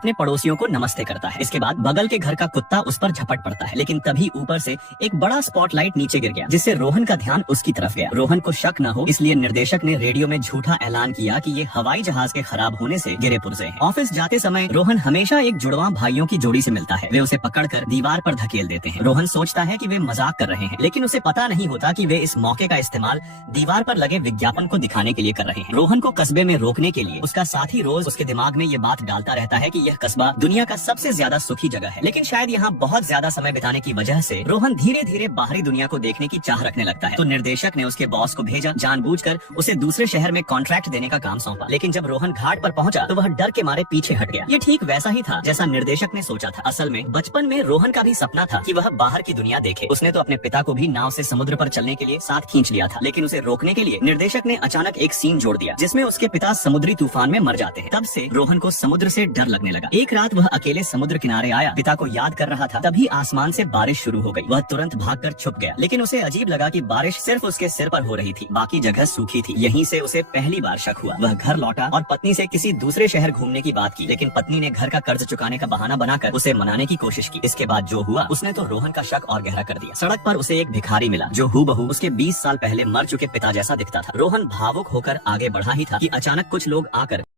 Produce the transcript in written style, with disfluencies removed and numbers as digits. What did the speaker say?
अपने पड़ोसियों को नमस्ते करता है। इसके बाद बगल के घर का कुत्ता उस पर झपट पड़ता है, लेकिन तभी ऊपर से एक बड़ा स्पॉटलाइट नीचे गिर गया, जिससे रोहन का ध्यान उसकी तरफ गया। रोहन को शक न हो इसलिए निर्देशक ने रेडियो में झूठा ऐलान किया कि ये हवाई जहाज के खराब होने से गिरे पुर्जे हैं। ऑफिस जाते समय रोहन हमेशा एक जुड़वा भाइयों की जोड़ी से मिलता है। वे उसे पकड़कर दीवार पर धकेल देते हैं। रोहन सोचता है कि वे मजाक कर रहे हैं, लेकिन उसे पता नहीं होता कि वे इस मौके का इस्तेमाल दीवार पर लगे विज्ञापन को दिखाने के लिए कर रहे हैं। रोहन को कस्बे में रोकने के लिए उसका साथी रोज उसके दिमाग में ये बात डालता रहता है कि यह कस्बा दुनिया का सबसे ज्यादा सुखी जगह है, लेकिन शायद यहाँ बहुत ज्यादा समय बिताने की वजह से रोहन धीरे धीरे बाहरी दुनिया को देखने की चाह रखने लगता है। तो निर्देशक ने उसके बॉस को भेजा, जानबूझकर उसे दूसरे शहर में कॉन्ट्रैक्ट देने का काम सौंपा। लेकिन जब रोहन घाट पर पहुंचा तो वह डर के मारे पीछे हट गया। ये ठीक वैसा ही था जैसा निर्देशक ने सोचा था। असल में बचपन में रोहन का भी सपना था कि वह बाहर की दुनिया देखे। उसने तो अपने पिता को भी नाव से समुद्र पर चलने के लिए साथ खींच लिया था, लेकिन उसे रोकने के लिए निर्देशक ने अचानक एक सीन जोड़ दिया जिसमें उसके पिता समुद्री तूफान में मर जाते हैं। तब से रोहन को समुद्र से डर लगने लगा। एक रात वह अकेले समुद्र किनारे आया, पिता को याद कर रहा था, तभी आसमान से बारिश शुरू हो गई। वह तुरंत भागकर छुप गया, लेकिन उसे अजीब लगा कि बारिश सिर्फ उसके सिर पर हो रही थी, बाकी जगह सूखी थी। यहीं से उसे पहली बार शक हुआ। वह घर लौटा और पत्नी से किसी दूसरे शहर घूमने की बात की, लेकिन पत्नी ने घर का कर्ज चुकाने का बहाना बनाकर उसे मनाने की कोशिश की। इसके बाद जो हुआ उसने तो रोहन का शक और गहरा कर दिया। सड़क पर उसे एक भिखारी मिला जो हूबहू उसके 20 साल पहले मर चुके पिता जैसा दिखता था। रोहन भावुक होकर आगे बढ़ा ही था कि अचानक कुछ लोग आकर